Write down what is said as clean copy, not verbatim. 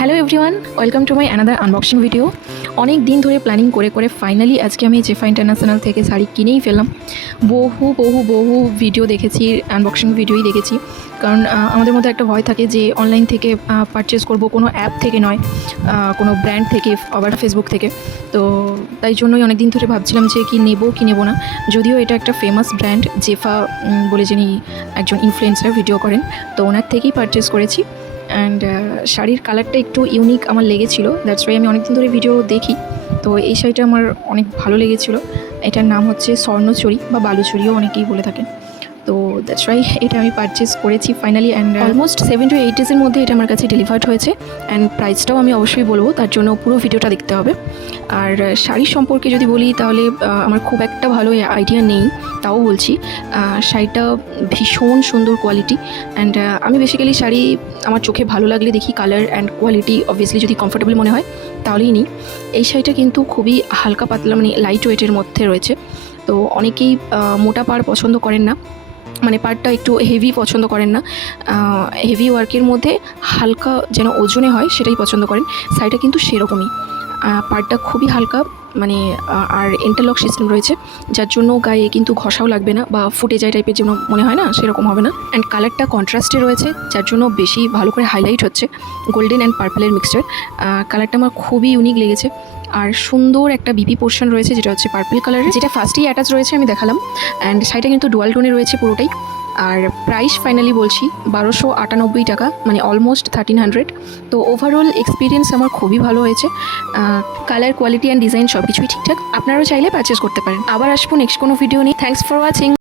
Hello everyone, welcome to my another unboxing video. অনেক দিন ধরে প্ল্যানিং করে ফাইনালি আজকে আমি জেফা ইন্টারন্যাশনাল থেকে শাড়ি কিনেই ফেললাম। বহু ভিডিও দেখেছি, আনবক্সিং ভিডিওই দেখেছি। কারণ আমাদের মধ্যে একটা ভয় থাকে যে অনলাইন থেকে পারচেস করব, কোনো অ্যাপ থেকে নয়, কোনো ব্র্যান্ড থেকে, আবার ফেসবুক থেকে। তো তাই জন্যই অনেক দিন ধরে ভাবছিলাম যে কি নেব না। যদিও এটা একটা ফেমাস ব্র্যান্ড, জেফা বলে যিনি একজন ইনফ্লুয়েন্সার ভিডিও করেন, তো ওনার থেকেই পারচেস করেছি। অ্যান্ড শাড়ির কালারটা একটু ইউনিক আমার লেগেছিলো, দ্যাটস ওয়াই আমি অনেকদিন ধরে ভিডিও দেখি। তো এই শাড়িটা আমার অনেক ভালো লেগেছিলো। এটার নাম হচ্ছে স্বর্ণচুরি বা বালুচুরিও অনেকেই বলে থাকেন। তো দ্যাটস ওয়াই এটা আমি পারচেস করেছি ফাইনালি। অ্যান্ড অলমোস্ট 7 to 8 ডেজের মধ্যে এটা আমার কাছে ডেলিভার্ড হয়েছে। অ্যান্ড প্রাইসটাও আমি অবশ্যই বলবো, তার জন্য পুরো ভিডিওটা দেখতে হবে। আর শাড়ির সম্পর্কে যদি বলি তাহলে আমার খুব একটা ভালো আইডিয়া নেই, তাও বলছি শাড়িটা ভীষণ সুন্দর কোয়ালিটি। অ্যান্ড আমি বেসিক্যালি শাড়ি আমার চোখে ভালো লাগলে দেখি কালার অ্যান্ড কোয়ালিটি, অবভিয়াসলি যদি কমফোর্টেবল মনে হয় তাহলেই নিই। এই শাড়িটা কিন্তু খুবই হালকা পাতলা, মানে লাইট ওয়েটের মধ্যে রয়েছে। তো অনেকেই মোটা পাড় পছন্দ করেন না, মানে পাড়টা একটু হেভি পছন্দ করেন না, হেভি ওয়ার্কের মধ্যে হালকা যেন ওজনে হয় সেটাই পছন্দ করেন। শাড়িটা কিন্তু সেরকমই, পাড়টা খুবই হালকা, মানে আর ইন্টারলক সিস্টেম রয়েছে, যার জন্য গায়ে কিন্তু ঘষাও লাগবে না বা ফুটে যায় টাইপের যেন মনে হয় না, সেরকম হবে না। অ্যান্ড কালারটা কন্ট্রাস্টে রয়েছে, যার জন্য বেশি ভালো করে হাইলাইট হচ্ছে, গোল্ডেন অ্যান্ড পার্পলের মিক্সচার। কালারটা আমার খুবই ইউনিক লেগেছে। আর সুন্দর একটা বিপি পোর্শন রয়েছে, যেটা হচ্ছে পার্পল কালারের, যেটা ফার্স্টেই অ্যাটাচ রয়েছে আমি দেখালাম। অ্যান্ড শাড়িটা কিন্তু ডুয়াল টোনে রয়েছে পুরোটাই। আর প্রাইস ফাইনালি বলছি 1298 টাকা, মানে অলমোস্ট 1300। তো ওভারঅল এক্সপিরিয়েন্স আমার খুবই ভালো হয়েছে। কালার, কোয়ালিটি অ্যান্ড ডিজাইন সব কিছুই ঠিকঠাক। আপনারাও চাইলে পারচেস করতে পারেন। আবার আসবো নেক্সট কোনো ভিডিও নিয়ে। Thanks for watching.